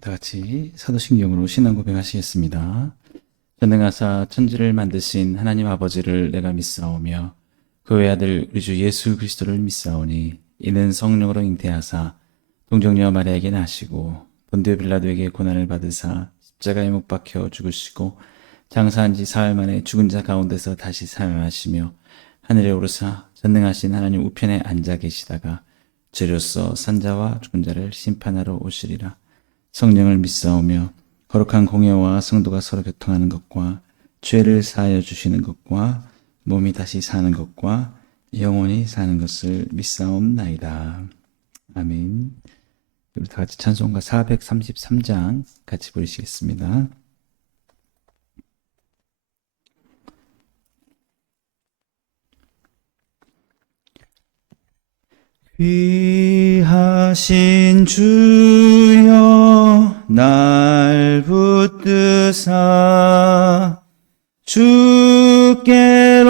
다 같이 사도신경으로 신앙 고백하시겠습니다. 전능하사 천지를 만드신 하나님 아버지를 내가 믿사오며 그 외아들 우리 주 예수 그리스도를 믿사오니 이는 성령으로 잉태하사 동정녀 마리아에게 나시고 본디오 빌라도에게 고난을 받으사 십자가에 못 박혀 죽으시고 장사한 지 사흘 만에 죽은 자 가운데서 다시 사명하시며 하늘에 오르사 전능하신 하나님 우편에 앉아 계시다가 죄로서 산자와 죽은 자를 심판하러 오시리라. 성령을 믿사오며 거룩한 공예와 성도가 서로 교통하는 것과 죄를 사하여 주시는 것과 몸이 다시 사는 것과 영원히 사는 것을 믿사옵나이다. 아멘. 우리 다 같이 찬송가 433장 같이 부르시겠습니다. 귀하신 주여 날 붙드사 주께로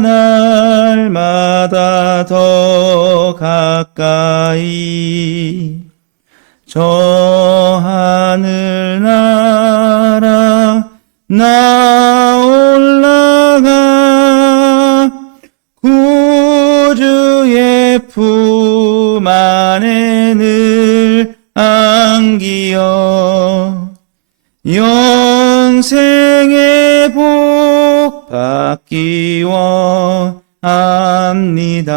날마다 더 가까이 저 하늘나라 나 올라가 구주의 품 안에 늘 안기어 영생의 복 받기 원합니다.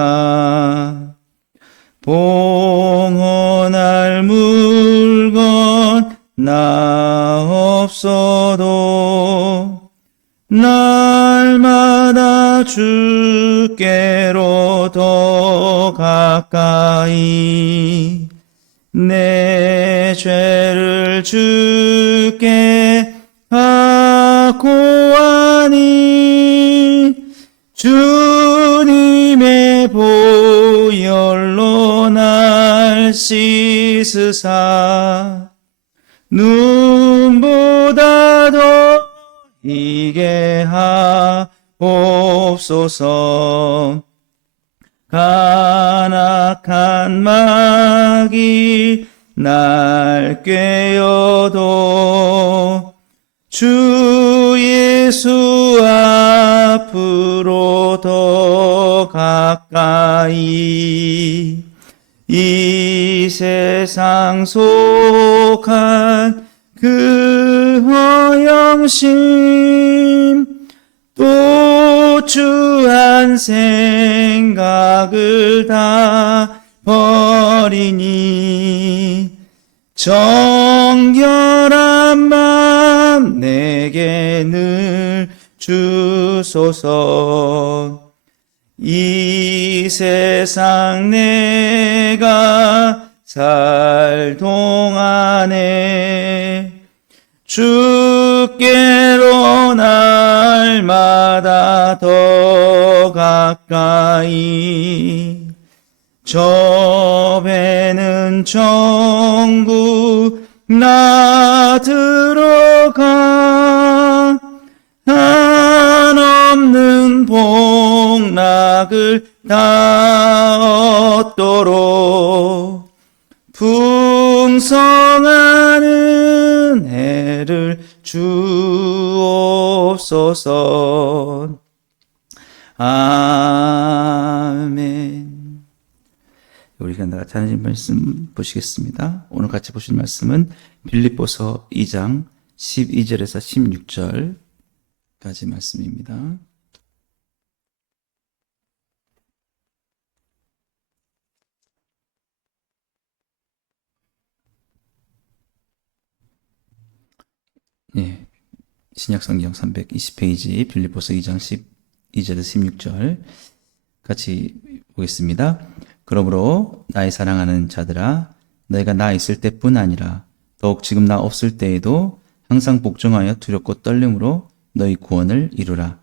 봉헌할 물건 나 없어도 날마다 주께로 더 가까이 내 죄를 주께 갖고 하니 주님의 보혈로 날 씻으사 눈보다 더 희게 하옵소서. 간악한 마귀 날 꾀어도 주 예수 앞으로 더 가까이 이 세상 속한 그 허영심 또 추한 생각을 다 버리니 정결한 맘 내게 늘 주소서. 이 세상 내가 살 동안에 주께로 날마다 더 가까이 저 배는 천국 나 들어가 한없는 복락을 다 얻도록 풍성한 은혜를 주옵소서. 아멘. 우리가 나같이 하나님 말씀 보시겠습니다. 오늘 같이 보실 말씀은 빌립보서 2장 12절에서 16절까지 말씀입니다. 예, 신약성경 320페이지 빌립보서 2장 12절에서 16절 같이 보겠습니다. 그러므로 나의 사랑하는 자들아 너희가 나 있을 때뿐 아니라 더욱 지금 나 없을 때에도 항상 복종하여 두렵고 떨림으로 너희 구원을 이루라.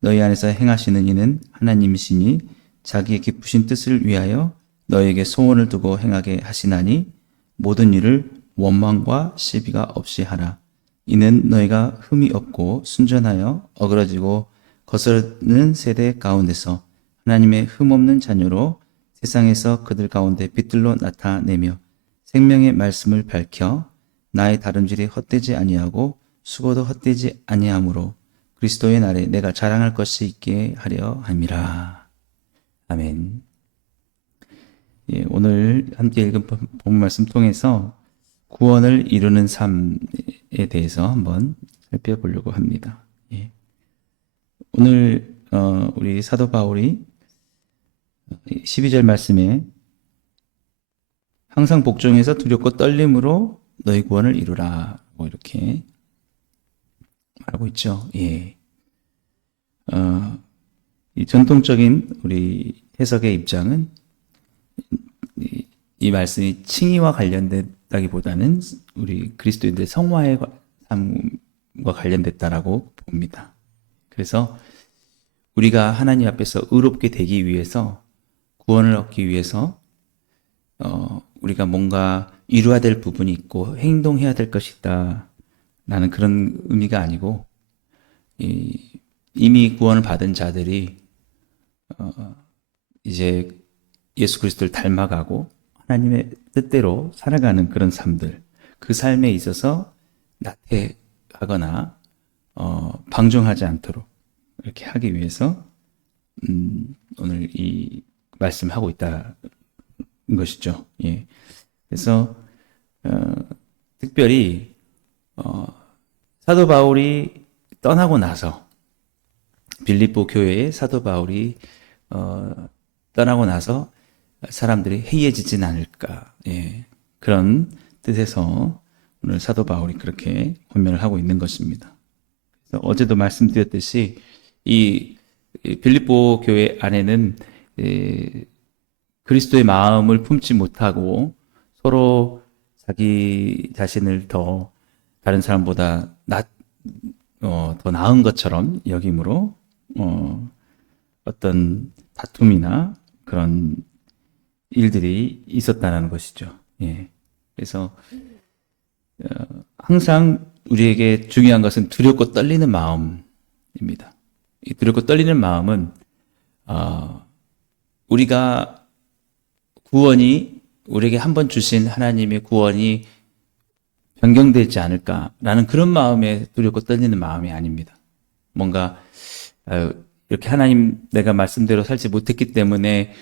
너희 안에서 행하시는 이는 하나님이시니 자기의 기쁘신 뜻을 위하여 너희에게 소원을 두고 행하게 하시나니 모든 일을 원망과 시비가 없이 하라. 이는 너희가 흠이 없고 순전하여 어그러지고 거스르는 세대 가운데서 하나님의 흠없는 자녀로 세상에서 그들 가운데 빛들로 나타내며 생명의 말씀을 밝혀 나의 다름질이 헛되지 아니하고 수고도 헛되지 아니하므로 그리스도의 날에 내가 자랑할 것이 있게 하려 함이라. 아멘. 예, 오늘 함께 읽은 본문 말씀 통해서 구원을 이루는 삶에 대해서 한번 살펴보려고 합니다. 예. 오늘 우리 사도 바울이 12절 말씀에 항상 복종해서 두렵고 떨림으로 너희 구원을 이루라, 뭐 이렇게 말하고 있죠. 예. 이 전통적인 우리 해석의 입장은 이 말씀이 칭의와 관련됐다기보다는 우리 그리스도인들의 성화의 삶과 관련됐다라고 봅니다. 그래서 우리가 하나님 앞에서 의롭게 되기 위해서, 구원을 얻기 위해서 우리가 뭔가 이루어야 될 부분이 있고 행동해야 될 것이 있다 라는 그런 의미가 아니고, 이미 구원을 받은 자들이 이제 예수 그리스도를 닮아가고 하나님의 뜻대로 살아가는 그런 삶들, 그 삶에 있어서 나태하거나 방종하지 않도록 이렇게 하기 위해서 오늘 이 말씀하고 있다는 것이죠. 예. 그래서 특별히 사도 바울이 떠나고 나서, 빌립보 교회에 사도 바울이 떠나고 나서 사람들이 해이해지진 않을까, 예, 그런 뜻에서 오늘 사도 바울이 그렇게 권면을 하고 있는 것입니다. 그래서 어제도 말씀드렸듯이 이 빌립보 교회 안에는 그리스도의 마음을 품지 못하고 서로 자기 자신을 더 다른 사람보다 더 나은 것처럼 여김으로 어떤 다툼이나 그런 일들이 있었다는 것이죠. 예. 그래서 항상 우리에게 중요한 것은 두렵고 떨리는 마음입니다. 이 두렵고 떨리는 마음은 우리가 구원이, 우리에게 한번 주신 하나님의 구원이 변경되지 않을까라는 그런 마음에 두렵고 떨리는 마음이 아닙니다. 뭔가 이렇게 하나님, 내가 말씀대로 살지 못했기 때문에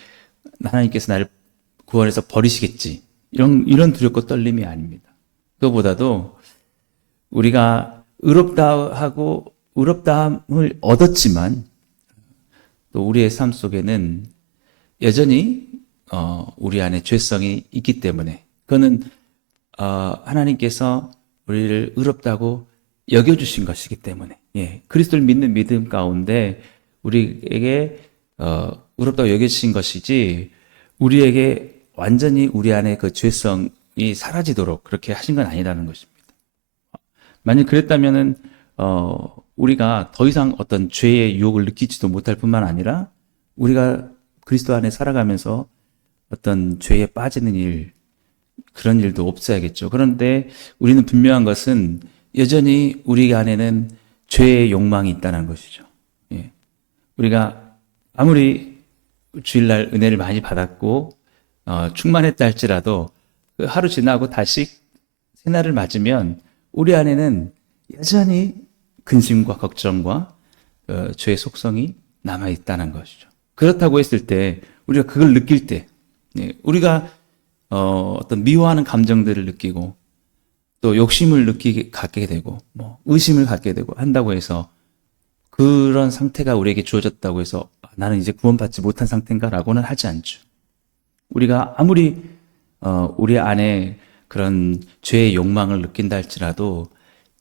하나님께서 나를 구원해서 버리시겠지, 이런 두렵고 떨림이 아닙니다. 그거보다도 우리가 의롭다함을 얻었지만 또 우리의 삶 속에는 여전히 우리 안에 죄성이 있기 때문에, 그거는 하나님께서 우리를 의롭다고 여겨주신 것이기 때문에, 예, 그리스도를 믿는 믿음 가운데 우리에게 의롭다고 여겨주신 것이지, 우리에게 완전히 우리 안에 그 죄성이 사라지도록 그렇게 하신 건 아니라는 것입니다. 만약 그랬다면은 우리가 더 이상 어떤 죄의 유혹을 느끼지도 못할 뿐만 아니라 우리가 그리스도 안에 살아가면서 어떤 죄에 빠지는 일, 그런 일도 없어야겠죠. 그런데 우리는 분명한 것은 여전히 우리 안에는 죄의 욕망이 있다는 것이죠. 예. 우리가 아무리 주일날 은혜를 많이 받았고 충만했다 할지라도 그 하루 지나고 다시 새날을 맞으면 우리 안에는 여전히 근심과 걱정과 죄의 속성이 남아있다는 것이죠. 그렇다고 했을 때, 우리가 그걸 느낄 때, 우리가 어떤 미워하는 감정들을 느끼고 또 욕심을 갖게 되고 의심을 갖게 되고 한다고 해서 그런 상태가 우리에게 주어졌다고 해서 나는 이제 구원받지 못한 상태인가 라고는 하지 않죠. 우리가 아무리 우리 안에 그런 죄의 욕망을 느낀다 할지라도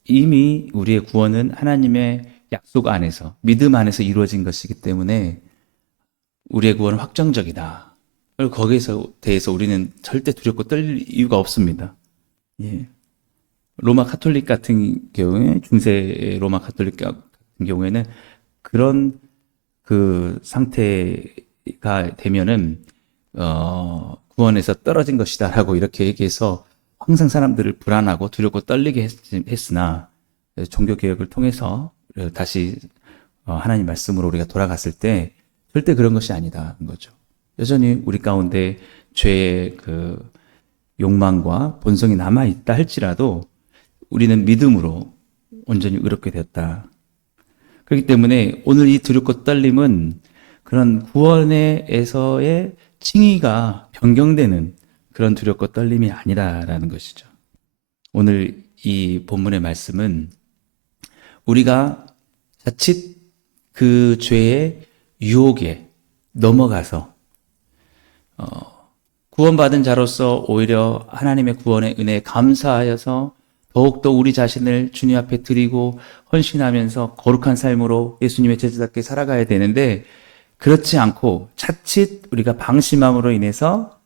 이미 우리의 구원은 하나님의 약속 안에서, 믿음 안에서 이루어진 것이기 때문에 우리의 구원은 확정적이다. 그리고 거기에서 대해서 우리는 절대 두렵고 떨릴 이유가 없습니다. 예. 로마 카톨릭 같은 경우에, 중세 로마 카톨릭 같은 경우에는 그런 그 상태가 되면은 구원에서 떨어진 것이다라고 이렇게 얘기해서 항상 사람들을 불안하고 두렵고 떨리게 했으나, 종교 개혁을 통해서 다시 하나님 말씀으로 우리가 돌아갔을 때 절대 그런 것이 아니다는 거죠. 여전히 우리 가운데 죄의 그 욕망과 본성이 남아 있다 할지라도 우리는 믿음으로 온전히 의롭게 되었다. 그렇기 때문에 오늘 이 두렵고 떨림은 그런 구원에서의 칭의가 변경되는 그런 두렵고 떨림이 아니라라는 것이죠. 오늘 이 본문의 말씀은 우리가 자칫 그 죄의 유혹에 넘어가서 구원받은 자로서 오히려 하나님의 구원의 은혜에 감사하여서 더욱더 우리 자신을 주님 앞에 드리고 헌신하면서 거룩한 삶으로 예수님의 제자답게 살아가야 되는데, 그렇지 않고 자칫 우리가 방심함으로 인해서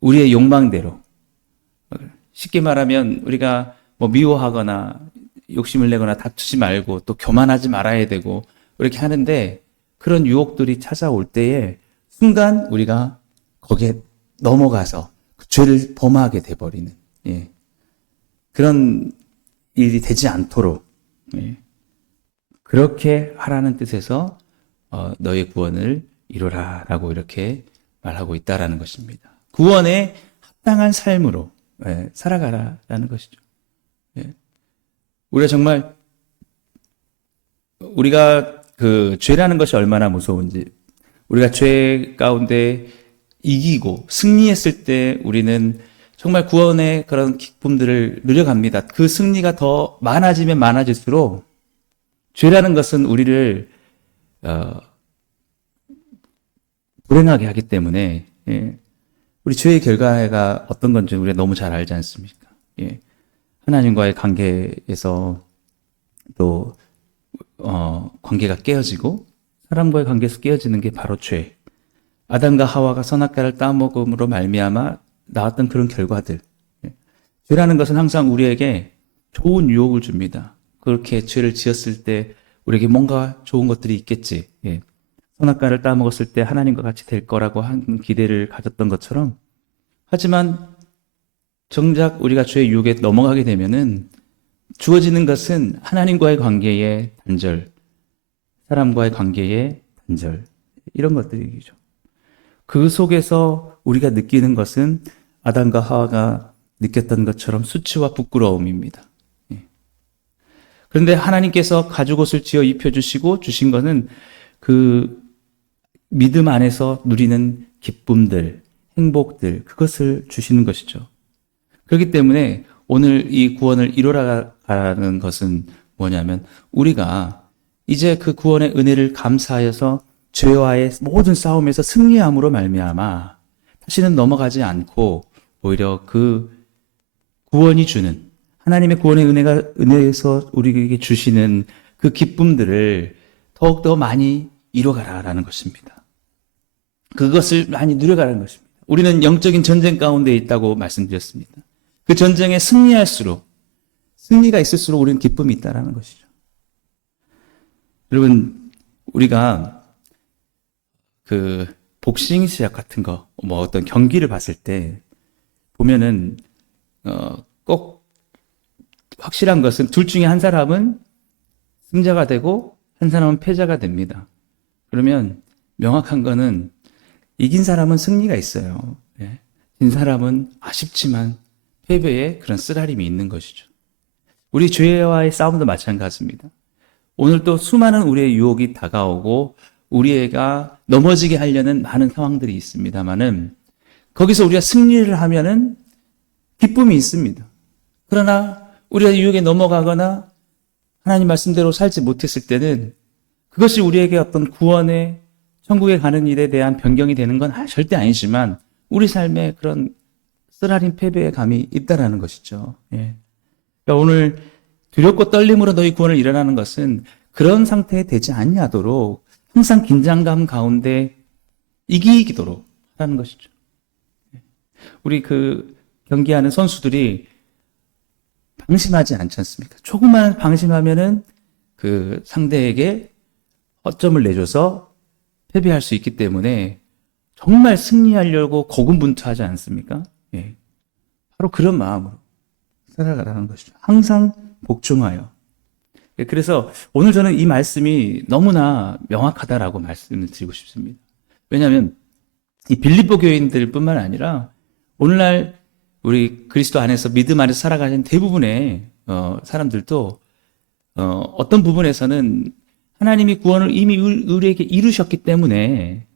우리의 욕망대로, 쉽게 말하면 우리가 뭐 미워하거나 욕심을 내거나 다투지 말고 또 교만하지 말아야 되고 이렇게 하는데, 그런 유혹들이 찾아올 때에 순간 우리가 거기에 넘어가서 그 죄를 범하게 돼버리는, 그런 일이 되지 않도록, 그렇게 하라는 뜻에서 너의 구원을 이루라 라고 이렇게 말하고 있다라는 것입니다. 구원에 합당한 삶으로 살아가라라는 것이죠. 우리가 정말 우리가 그 죄라는 것이 얼마나 무서운지, 우리가 죄 가운데 이기고 승리했을 때 우리는 정말 구원의 그런 기쁨들을 누려갑니다. 그 승리가 더 많아지면 많아질수록 죄라는 것은 우리를 불행하게 하기 때문에, 우리 죄의 결과가 어떤 건지 우리가 너무 잘 알지 않습니까? 하나님과의 관계에서 또 관계가 깨어지고 사람과의 관계에서 깨어지는 게 바로 죄. 아담과 하와가 선악과를 따먹음으로 말미암아 나왔던 그런 결과들. 죄라는 것은 항상 우리에게 좋은 유혹을 줍니다. 그렇게 죄를 지었을 때 우리에게 뭔가 좋은 것들이 있겠지. 선악과를 따먹었을 때 하나님과 같이 될 거라고 한 기대를 가졌던 것처럼, 하지만 정작 우리가 죄의 유혹에 넘어가게 되면은 주어지는 것은 하나님과의 관계의 단절, 사람과의 관계의 단절, 이런 것들이죠. 그 속에서 우리가 느끼는 것은 아담과 하와가 느꼈던 것처럼 수치와 부끄러움입니다. 그런데 하나님께서 가죽옷을 지어 입혀주시고 주신 것은 그 믿음 안에서 누리는 기쁨들, 행복들, 그것을 주시는 것이죠. 그렇기 때문에 오늘 이 구원을 이루라는 것은 뭐냐면, 우리가 이제 그 구원의 은혜를 감사하여서 죄와의 모든 싸움에서 승리함으로 말미암아 다시는 넘어가지 않고 오히려 그 구원이 주는, 하나님의 구원의 은혜에서 우리에게 주시는 그 기쁨들을 더욱더 많이 이뤄가라라는 것입니다. 그것을 많이 누려가라는 것입니다. 우리는 영적인 전쟁 가운데 있다고 말씀드렸습니다. 그 전쟁에 승리할수록, 승리가 있을수록 우리는 기쁨이 있다는 것이죠. 여러분, 우리가 그 복싱 시합 같은 거, 뭐 어떤 경기를 봤을 때 보면은 꼭 확실한 것은 둘 중에 한 사람은 승자가 되고 한 사람은 패자가 됩니다. 그러면 명확한 거는 이긴 사람은 승리가 있어요. 진 사람은 아쉽지만 패배에 그런 쓰라림이 있는 것이죠. 우리 죄와의 싸움도 마찬가지입니다. 오늘 또 수많은 우리의 유혹이 다가오고 우리가 넘어지게 하려는 많은 상황들이 있습니다만은, 거기서 우리가 승리를 하면은 기쁨이 있습니다. 그러나 우리가 유혹에 넘어가거나 하나님 말씀대로 살지 못했을 때는 그것이 우리에게 어떤 구원의 천국에 가는 일에 대한 변경이 되는 건 절대 아니지만 우리 삶에 그런 쓰라린 패배의 감이 있다라는 것이죠. 그러니까 오늘 두렵고 떨림으로 너희 구원을 이루라는 것은 그런 상태에 되지 않냐도록 항상 긴장감 가운데 이기도록 하라는 것이죠. 우리 그 경기하는 선수들이 방심하지 않지 않습니까? 조금만 방심하면은 그 상대에게 허점을 내줘서 패배할 수 있기 때문에 정말 승리하려고 고군분투하지 않습니까? 바로 그런 마음으로 살아가라는 것이죠. 항상 복종하여. 그래서 오늘 저는 이 말씀이 너무나 명확하다라고 말씀을 드리고 싶습니다. 왜냐하면 이 빌립보 교인들뿐만 아니라 오늘날 우리 그리스도 안에서 믿음 안에서 살아가는 대부분의 사람들도 어떤 부분에서는 하나님이 구원을 이미 우리에게 이루셨기 때문에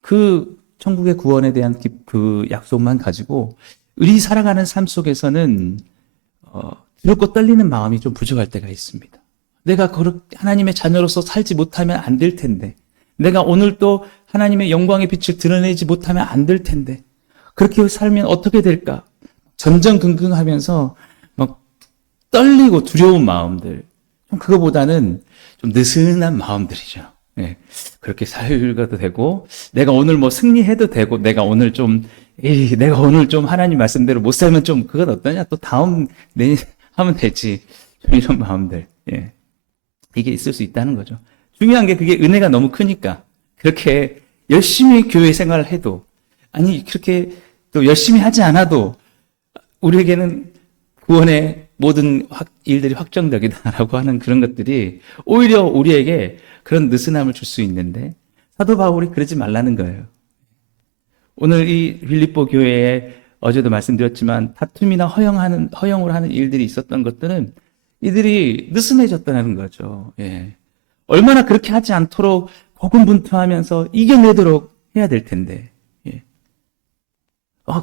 그 천국의 구원에 대한 그 약속만 가지고 우리 살아가는 삶 속에서는 두렵고 떨리는 마음이 좀 부족할 때가 있습니다. 내가 하나님의 자녀로서 살지 못하면 안 될 텐데, 내가 오늘 또 하나님의 영광의 빛을 드러내지 못하면 안 될 텐데, 그렇게 살면 어떻게 될까? 전전긍긍하면서 막 떨리고 두려운 마음들, 그거보다는 좀 느슨한 마음들이죠. 네, 그렇게 살가도 되고, 내가 오늘 뭐 승리해도 되고, 내가 오늘 좀 하나님 말씀대로 못 살면 좀 그건 어떠냐? 또 내년 하면 되지. 이런 마음들. 예. 이게 있을 수 있다는 거죠. 중요한 게 그게 은혜가 너무 크니까. 그렇게 열심히 교회 생활을 해도, 아니, 그렇게 또 열심히 하지 않아도 우리에게는 구원의 모든 일들이 확정적이다라고 하는 그런 것들이 오히려 우리에게 그런 느슨함을 줄 수 있는데, 사도 바울이 그러지 말라는 거예요. 오늘 이 빌립보 교회에 어제도 말씀드렸지만 다툼이나 허영으로 하는 일들이 있었던 것들은 이들이 느슨해졌다는 거죠. 예. 얼마나 그렇게 하지 않도록 고군분투하면서 이겨내도록 해야 될 텐데. 예.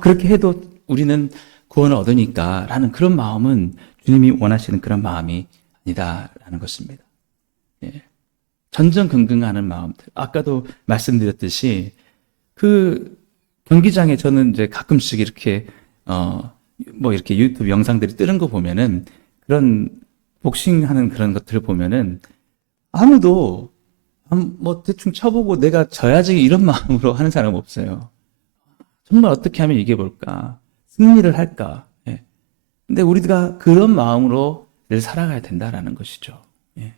그렇게 해도 우리는 구원을 얻으니까라는 그런 마음은 주님이 원하시는 그런 마음이 아니다라는 것입니다. 예. 전전긍긍하는 마음들. 아까도 말씀드렸듯이 그 경기장에 저는 이제 가끔씩 이렇게 뭐 이렇게 유튜브 영상들이 뜨는 거 보면은 그런 복싱하는 그런 것들을 보면은 아무도 뭐 대충 쳐보고 내가 져야지 이런 마음으로 하는 사람 없어요. 정말 어떻게 하면 이겨볼까? 승리를 할까? 예. 근데 우리가 그런 마음으로 늘 살아가야 된다라는 것이죠. 예.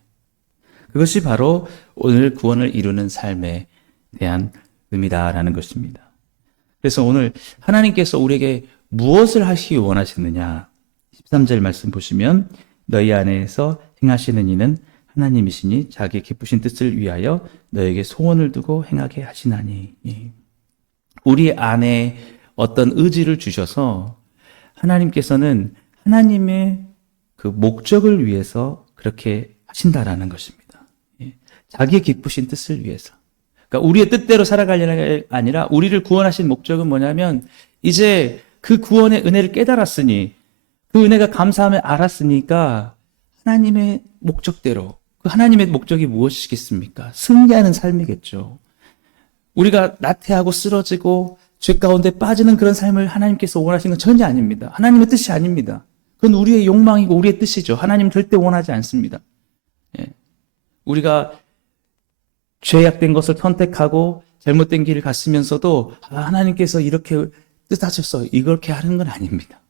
그것이 바로 오늘 구원을 이루는 삶에 대한 의미다라는 것입니다. 그래서 오늘 하나님께서 우리에게 무엇을 하시기 원하시느냐? 13절 말씀 보시면 너희 안에서 행하시는 이는 하나님이시니 자기 기쁘신 뜻을 위하여 너에게 소원을 두고 행하게 하시나니. 우리 안에 어떤 의지를 주셔서 하나님께서는 하나님의 그 목적을 위해서 그렇게 하신다라는 것입니다. 자기 기쁘신 뜻을 위해서. 그러니까 우리의 뜻대로 살아가려는 게 아니라 우리를 구원하신 목적은 뭐냐면 이제 그 구원의 은혜를 깨달았으니 그 은혜가 감사함을 알았으니까 하나님의 목적대로 그 하나님의 목적이 무엇이겠습니까? 승리하는 삶이겠죠. 우리가 나태하고 쓰러지고 죄 가운데 빠지는 그런 삶을 하나님께서 원하시는 건 전혀 아닙니다. 하나님의 뜻이 아닙니다. 그건 우리의 욕망이고 우리의 뜻이죠. 하나님 절대 원하지 않습니다. 우리가 죄악된 것을 선택하고 잘못된 길을 갔으면서도 하나님께서 이렇게 뜻하셨어 이렇게 하는 건 아닙니다.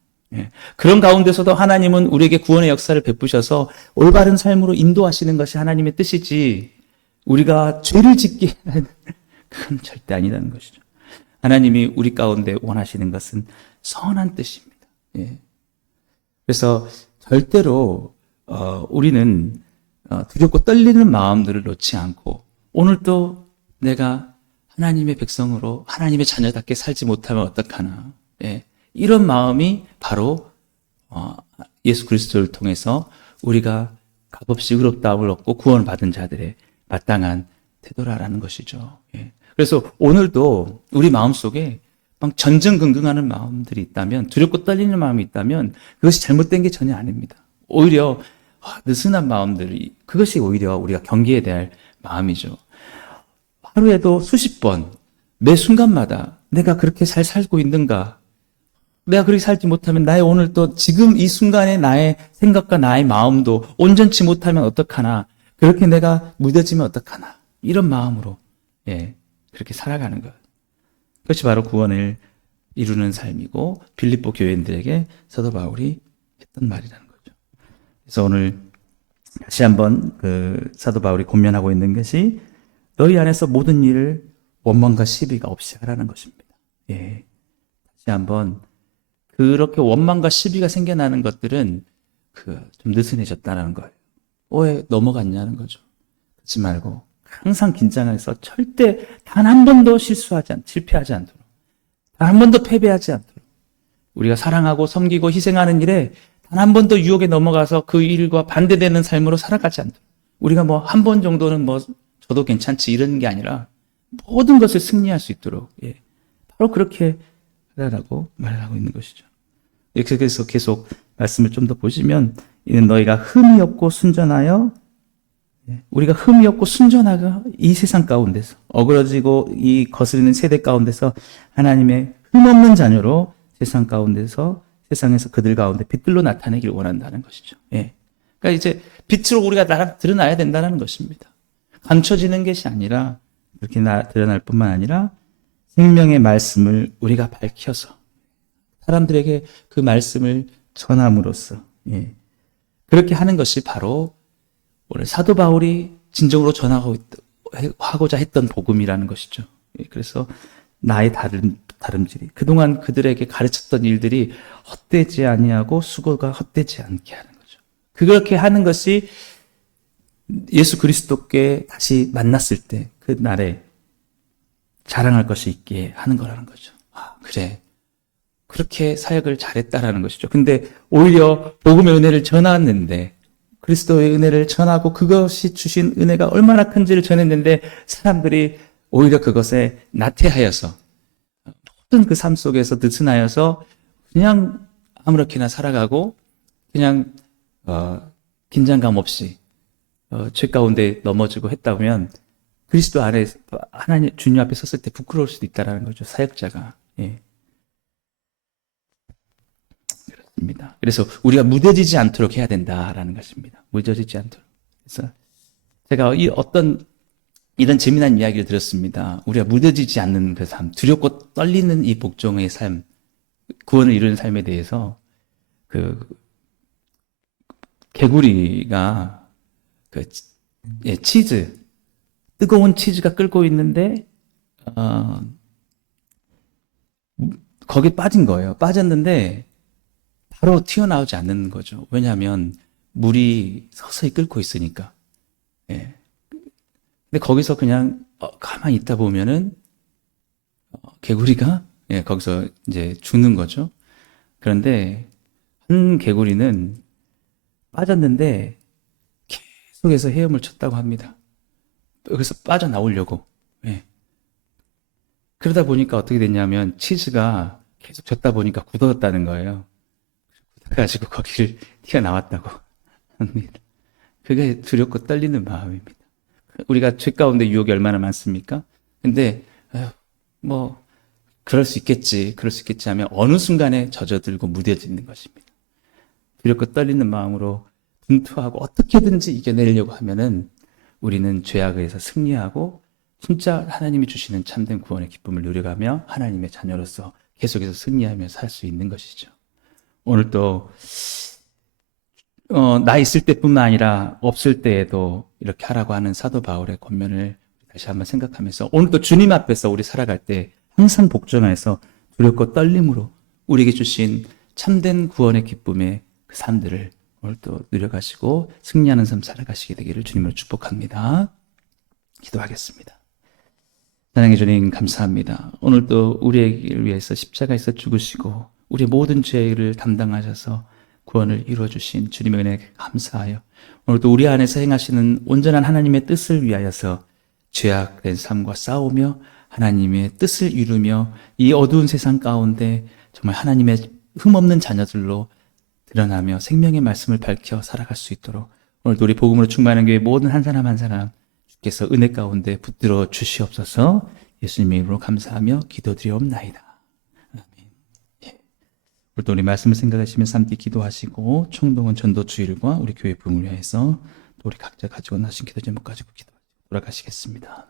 그런 가운데서도 하나님은 우리에게 구원의 역사를 베푸셔서 올바른 삶으로 인도하시는 것이 하나님의 뜻이지 우리가 죄를 짓게 하는 그건 절대 아니라는 것이죠. 하나님이 우리 가운데 원하시는 것은 선한 뜻입니다. 그래서 절대로 우리는 두렵고 떨리는 마음들을 놓지 않고 오늘도 내가 하나님의 백성으로 하나님의 자녀답게 살지 못하면 어떡하나. 이런 마음이 바로 예수 그리스도를 통해서 우리가 값없이 의롭다함을 얻고 구원받은 자들의 마땅한 태도라는 것이죠. 그래서 오늘도 우리 마음속에 막 전전긍긍하는 마음들이 있다면 두렵고 떨리는 마음이 있다면 그것이 잘못된 게 전혀 아닙니다. 오히려 느슨한 마음들이 그것이 오히려 우리가 경계해야 될 마음이죠. 하루에도 수십 번 매 순간마다 내가 그렇게 잘 살고 있는가? 내가 그렇게 살지 못하면 나의 오늘 또 지금 이 순간에 나의 생각과 나의 마음도 온전치 못하면 어떡하나? 그렇게 내가 무뎌지면 어떡하나? 이런 마음으로 그렇게 살아가는 것. 그것이 바로 구원을 이루는 삶이고 빌립보 교인들에게 사도 바울이 했던 말이라는 거죠. 그래서 오늘 다시 한번 그 사도 바울이 권면하고 있는 것이 너희 안에서 모든 일을 원망과 시비가 없이 하라는 것입니다. 다시 한번 그렇게 원망과 시비가 생겨나는 것들은 좀 느슨해졌다는 거예요. 왜 넘어갔냐는 거죠. 그렇지 말고 항상 긴장해서 절대 단 한 번도 실패하지 않도록 단 한 번도 패배하지 않도록 우리가 사랑하고 섬기고 희생하는 일에 단 한 번도 유혹에 넘어가서 그 일과 반대되는 삶으로 살아가지 않도록, 우리가 뭐 한 번 정도는 뭐 저도 괜찮지 이런 게 아니라 모든 것을 승리할 수 있도록, 바로 그렇게 하라고 말을 하고 있는 것이죠. 그래서 계속 말씀을 좀 더 보시면, 이는 너희가 흠이 없고 순전하여, 우리가 흠이 없고 순전하가 이 세상 가운데서, 어그러지고 이 거스르는 세대 가운데서 하나님의 흠 없는 자녀로 세상 가운데서, 세상에서 그들 가운데 빛들로 나타내길 원한다는 것이죠. 그러니까 이제 빛으로 우리가 드러나야 된다는 것입니다. 감춰지는 것이 아니라, 이렇게 드러날 뿐만 아니라 생명의 말씀을 우리가 밝혀서 사람들에게 그 말씀을 전함으로써, 그렇게 하는 것이 바로 오늘 사도 바울이 진정으로 전하고자 했던 복음이라는 것이죠. 그래서 나의 다름질이, 그동안 그들에게 가르쳤던 일들이 헛되지 아니하고 수고가 헛되지 않게 하는 거죠. 그렇게 하는 것이 예수 그리스도께 다시 만났을 때 그 날에 자랑할 것이 있게 하는 거라는 거죠. 그래, 그렇게 사역을 잘했다라는 것이죠. 근데 오히려 복음의 은혜를 전했는데, 그리스도의 은혜를 전하고 그것이 주신 은혜가 얼마나 큰지를 전했는데, 사람들이 오히려 그것에 나태하여서, 모든 그 삶 속에서 느슨하여서 그냥 아무렇게나 살아가고, 그냥 긴장감 없이 죄 가운데 넘어지고 했다면, 그리스도 안에 하나님 주님 앞에 섰을 때 부끄러울 수도 있다라는 거죠. 사역자가. 그렇습니다. 그래서 우리가 무뎌지지 않도록 해야 된다라는 것입니다. 무뎌지지 않도록. 그래서 제가 이런 재미난 이야기를 들었습니다. 우리가 무뎌지지 않는 그 삶, 두렵고 떨리는 이 복종의 삶, 구원을 이루는 삶에 대해서, 개구리가 치즈, 뜨거운 치즈가 끓고 있는데 거기 빠진 거예요. 빠졌는데 바로 튀어나오지 않는 거죠. 왜냐하면 물이 서서히 끓고 있으니까. 근데 거기서 그냥 가만히 있다 보면은 개구리가 거기서 이제 죽는 거죠. 그런데 한 개구리는 빠졌는데 계속해서 헤엄을 쳤다고 합니다. 여기서 빠져나오려고. 그러다 보니까 어떻게 됐냐면 치즈가 계속 젓다 보니까 굳어졌다는 거예요. 굳어가지고 거기를 튀어나왔다고 합니다. 그게 두렵고 떨리는 마음입니다. 우리가 죄 가운데 유혹이 얼마나 많습니까? 근데 뭐 그럴 수 있겠지 하면 어느 순간에 젖어들고 무뎌지는 것입니다. 두렵고 떨리는 마음으로 분투하고 어떻게든지 이겨내려고 하면은 우리는 죄악에서 승리하고 진짜 하나님이 주시는 참된 구원의 기쁨을 누려가며 하나님의 자녀로서 계속해서 승리하며 살 수 있는 것이죠. 오늘 또 나 있을 때뿐만 아니라 없을 때에도 이렇게 하라고 하는 사도 바울의 권면을 다시 한번 생각하면서, 오늘 또 주님 앞에서 우리 살아갈 때 항상 복종하여서 두렵고 떨림으로 우리에게 주신 참된 구원의 기쁨의 그 삶들을 오늘 또 누려가시고 승리하는 삶 살아가시게 되기를 주님으로 축복합니다. 기도하겠습니다. 사랑의 주님, 감사합니다. 오늘도 우리를 위해서 십자가에서 죽으시고 우리의 모든 죄를 담당하셔서 구원을 이루어주신 주님의 은혜에 감사하여 오늘도 우리 안에서 행하시는 온전한 하나님의 뜻을 위하여서 죄악된 삶과 싸우며 하나님의 뜻을 이루며 이 어두운 세상 가운데 정말 하나님의 흠없는 자녀들로 드러나며 생명의 말씀을 밝혀 살아갈 수 있도록 오늘도 우리 복음으로 충만한 교회 모든 한 사람 한 사람 주께서 은혜 가운데 붙들어 주시옵소서. 예수님의 이름으로 감사하며 기도드리옵나이다. 아멘. 오늘도 우리 말씀을 생각하시면서 함께 기도하시고 총동원 전도 주일과 우리 교회 부흥을 위해서 또 우리 각자 가지고 나신 기도 제목 가지고 기도하시고 돌아가시겠습니다.